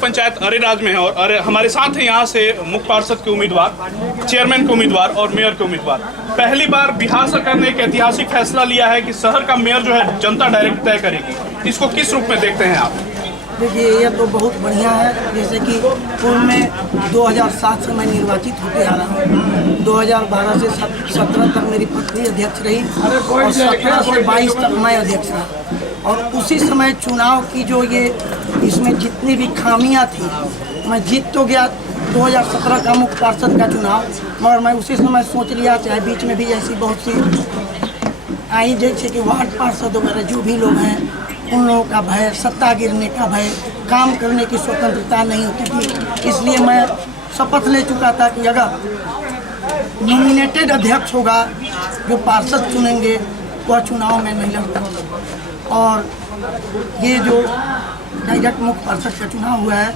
पंचायत अरेराज में है और हमारे साथ हैं यहाँ से मुख्य पार्षद के उम्मीदवार, चेयरमैन के उम्मीदवार और मेयर के उम्मीदवार। पहली बार बिहार सरकार ने एक ऐतिहासिक फैसला लिया है कि शहर का मेयर जो है जनता डायरेक्ट तय करेगी। इसको किस रूप में देखते हैं आप? देखिए, यह तो बहुत बढ़िया है। जैसे कि पूर्व में 2007 से मैं निर्वाचित होते आ रहा हूँ। 2012 से 17 तक मेरी पत्नी अध्यक्ष रही और 17 से 22 तक मैं अध्यक्ष रहा। और उसी समय चुनाव की जो ये इसमें जितनी भी खामियां थी, मैं जीत तो गया 2017 का मुख्य पार्षद का चुनाव, मगर मैं उसी समय सोच लिया, चाहे बीच में भी ऐसी बहुत सी आई, जैसे कि वार्ड पार्षद वगैरह जो भी लोग हैं, उन लोगों का भय, सत्ता गिरने का भय, काम करने की स्वतंत्रता नहीं होती थी। इसलिए मैं शपथ ले चुका था कि अगर नॉमिनेटेड अध्यक्ष होगा, जो पार्षद चुनेंगे, वह चुनाव में नहीं लड़ता। और ये जो डायरेक्ट मुख्य पार्षद का चुनाव हुआ है,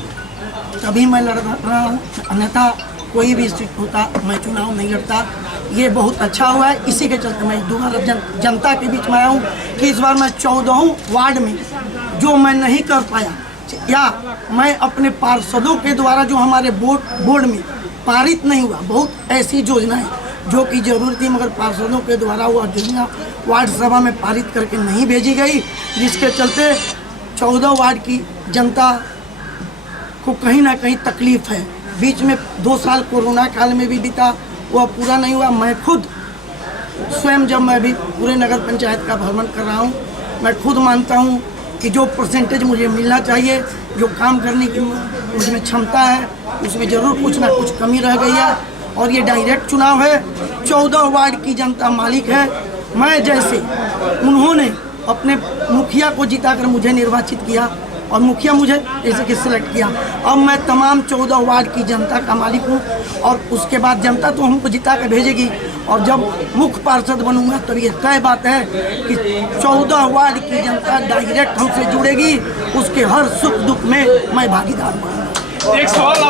तभी मैं लड़ रहा हूँ, अन्यथा कोई भी सीट होता मैं चुनाव नहीं लड़ता। ये बहुत अच्छा हुआ है। इसी के चलते मैं दोबारा जनता के बीच में आया हूँ कि इस बार मैं 14 वार्ड में जो मैं नहीं कर पाया, या मैं अपने पार्षदों के द्वारा जो हमारे बोर्ड में पारित नहीं हुआ, बहुत ऐसी योजनाएं जो कि जरूर थी मगर पार्षदों के द्वारा वह योजना वार्ड सभा में पारित करके नहीं भेजी गई, जिसके चलते 14 वार्ड की जनता को कहीं ना कहीं तकलीफ है। बीच में 2 साल कोरोना काल में भी बीता, वह पूरा नहीं हुआ। मैं खुद स्वयं जब मैं भी पूरे नगर पंचायत का भ्रमण कर रहा हूँ, मैं खुद मानता हूँ कि जो परसेंटेज मुझे मिलना चाहिए, जो काम करने की मुझमें क्षमता है, उसमें ज़रूर कुछ ना कुछ कमी रह गई है। और ये डायरेक्ट चुनाव है, 14 वार्ड की जनता मालिक है। मैं जैसे उन्होंने अपने मुखिया को जिताकर मुझे निर्वाचित किया और मुखिया मुझे जैसे कि सिलेक्ट किया, अब मैं तमाम 14 वार्ड की जनता का मालिक हूँ। और उसके बाद जनता तो हमको जिता कर भेजेगी, और जब मुख्य पार्षद बनूंगा तब ये तय बात है कि 14 वार्ड की जनता डायरेक्ट हमसे जुड़ेगी, उसके हर सुख दुख में मैं भागीदार बनूंगा। एक सवाल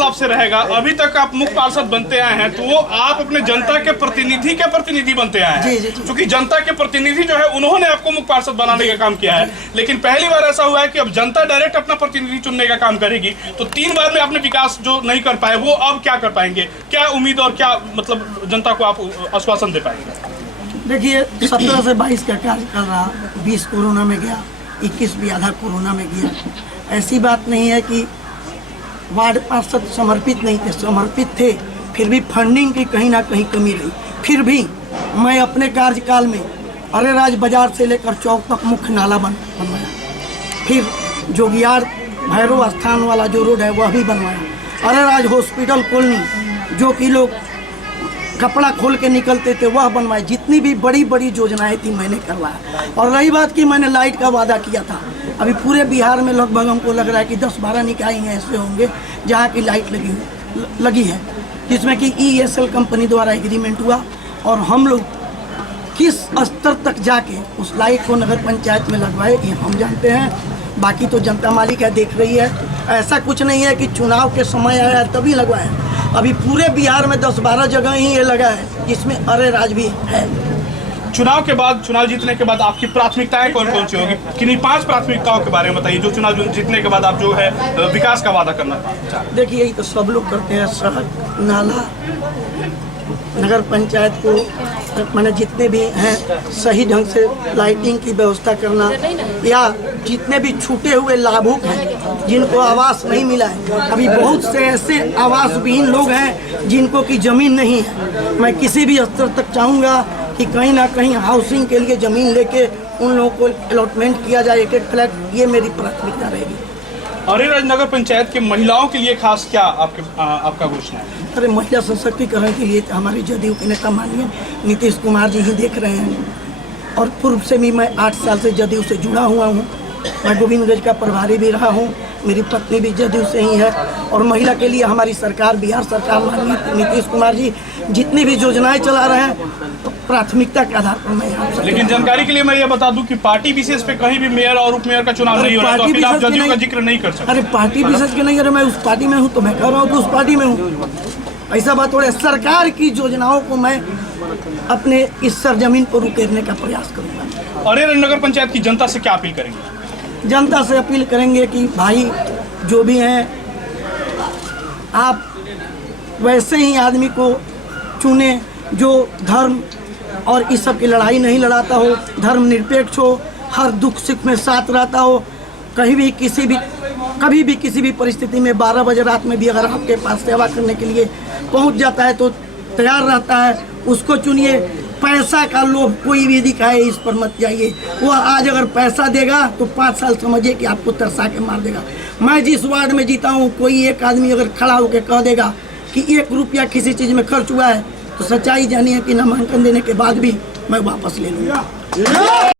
आपसे रहेगा, अभी तक आप मुख्य पार्षद बनते आए हैं, तो वो आप अपने जनता के प्रतिनिधि बनते आए हैं। क्योंकि जनता के प्रतिनिधि जो है उन्होंने आपको मुख्य पार्षद बनाने का काम किया है, लेकिन पहली बार ऐसा हुआ है कि अब जनता डायरेक्ट अपना प्रतिनिधि चुनने का काम करेगी। तो 3 बार में आपने विकास जो नहीं कर पाए, वो अब क्या कर पाएंगे? क्या उम्मीद और क्या मतलब जनता को आप आश्वासन दे पाएंगे? देखिए, 17 से 22 का कार्य कर रहा, 20 कोरोना में गया, 21 भी आधा कोरोना में गया। ऐसी बात नहीं है कि वार्ड पार्षद समर्पित नहीं थे, समर्पित थे, फिर भी फंडिंग की कहीं ना कहीं कमी रही। फिर भी मैं अपने कार्यकाल में अरेराज बाजार से लेकर चौक तक मुख्य नाला बनवाया, फिर जोगियार भैरव स्थान वाला जो रोड है वह भी बनवाया, अरेराज हॉस्पिटल कॉलोनी जो कि लोग कपड़ा खोल के निकलते थे वह बनवाए। जितनी भी बड़ी बड़ी योजनाएं थी मैंने करवाया। और रही बात कि मैंने लाइट का वादा किया था, अभी पूरे बिहार में लगभग हमको लग रहा है कि 10-12 निकाय ऐसे होंगे जहाँ की लाइट लगी है, जिसमें कि ESL कंपनी द्वारा एग्रीमेंट हुआ। और हम लोग किस स्तर तक जाके उस लाइट को नगर पंचायत में लगवाए ये हम जानते हैं, बाकी तो जनता मालिक है, देख रही है। ऐसा कुछ नहीं है कि चुनाव के समय आया तभी लगवाए, अभी पूरे बिहार में 10-12 जगह ही ये लगा है, जिसमें अरेराज भी है। चुनाव के बाद, चुनाव जीतने के बाद आपकी प्राथमिकताएं कौन कौन सी होगी? किन्हीं 5 प्राथमिकताओं के बारे में बताइए जो चुनाव जीतने के बाद आप जो है विकास का वादा करना चाहते हैं। देखिए, यही तो सब लोग करते हैं, सड़क, नाला, नगर पंचायत को मैंने जितने भी हैं सही ढंग से लाइटिंग की व्यवस्था करना, या जितने भी छूटे हुए लाभुक हैं जिनको आवास नहीं मिला है, अभी बहुत से ऐसे आवास विहीन लोग हैं जिनको की ज़मीन नहीं है। मैं किसी भी स्तर तक चाहूँगा कि कहीं ना कहीं हाउसिंग के लिए ज़मीन लेके उन लोगों को अलॉटमेंट किया जाए, एक फ्लैट, ये मेरी प्राथमिकता रहेगी। अरेराज नगर पंचायत के महिलाओं के लिए खास क्या आपका घोषणा है? अरे, महिला सशक्तिकरण के लिए हमारे जदयू के नेता माननीय नीतीश कुमार जी ही देख रहे हैं, और पूर्व से भी मैं 8 साल से जदयू से जुड़ा हुआ हूँ। मैं गोविंदगंज का प्रभारी भी रहा हूँ, मेरी पत्नी भी जदयू से ही है। और महिला के लिए हमारी सरकार, बिहार सरकार, माननीय नीतीश कुमार जी जितनी भी योजनाएं चला रहे हैं, तो प्राथमिकता के आधार पर मैं यहाँ। लेकिन जानकारी के लिए मैं ये बता दूं कि पार्टी विशेष पे कहीं भी मेयर और उप मेयर का चुनाव नहीं हो रहा, तो फिर आप जदयू का जिक्र नहीं कर सकते। अरे, पार्टी विशेष के नहीं, अरे मैं उस पार्टी में हूँ तो मैं कह रहा हूँ कि उस पार्टी में हूँ। ऐसा बात थोड़े, सरकार की योजनाओं को मैं अपने इस सरजमीन पर उकेरने का प्रयास करूँगा। और ये नगर पंचायत की जनता से क्या अपील करेंगे? जनता से अपील करेंगे कि भाई जो भी हैं, आप वैसे ही आदमी को चुने जो धर्म और इस सब की लड़ाई नहीं लड़ाता हो, धर्म निरपेक्ष हो, हर दुख सुख में साथ रहता हो, कहीं भी कभी भी किसी भी परिस्थिति में 12 बजे रात में भी अगर आपके पास सेवा करने के लिए पहुंच जाता है तो तैयार रहता है, उसको चुनिए। पैसा का लोभ कोई भी दिखाए इस पर मत जाइए। वो आज अगर पैसा देगा तो 5 साल समझिए कि आपको तरसा के मार देगा। मैं जिस वार्ड में जीता हूँ, कोई एक आदमी अगर खड़ा होकर कह देगा कि 1 रुपया किसी चीज़ में खर्च हुआ है तो सच्चाई जानिए कि नामांकन देने के बाद भी मैं वापस ले लूँगा।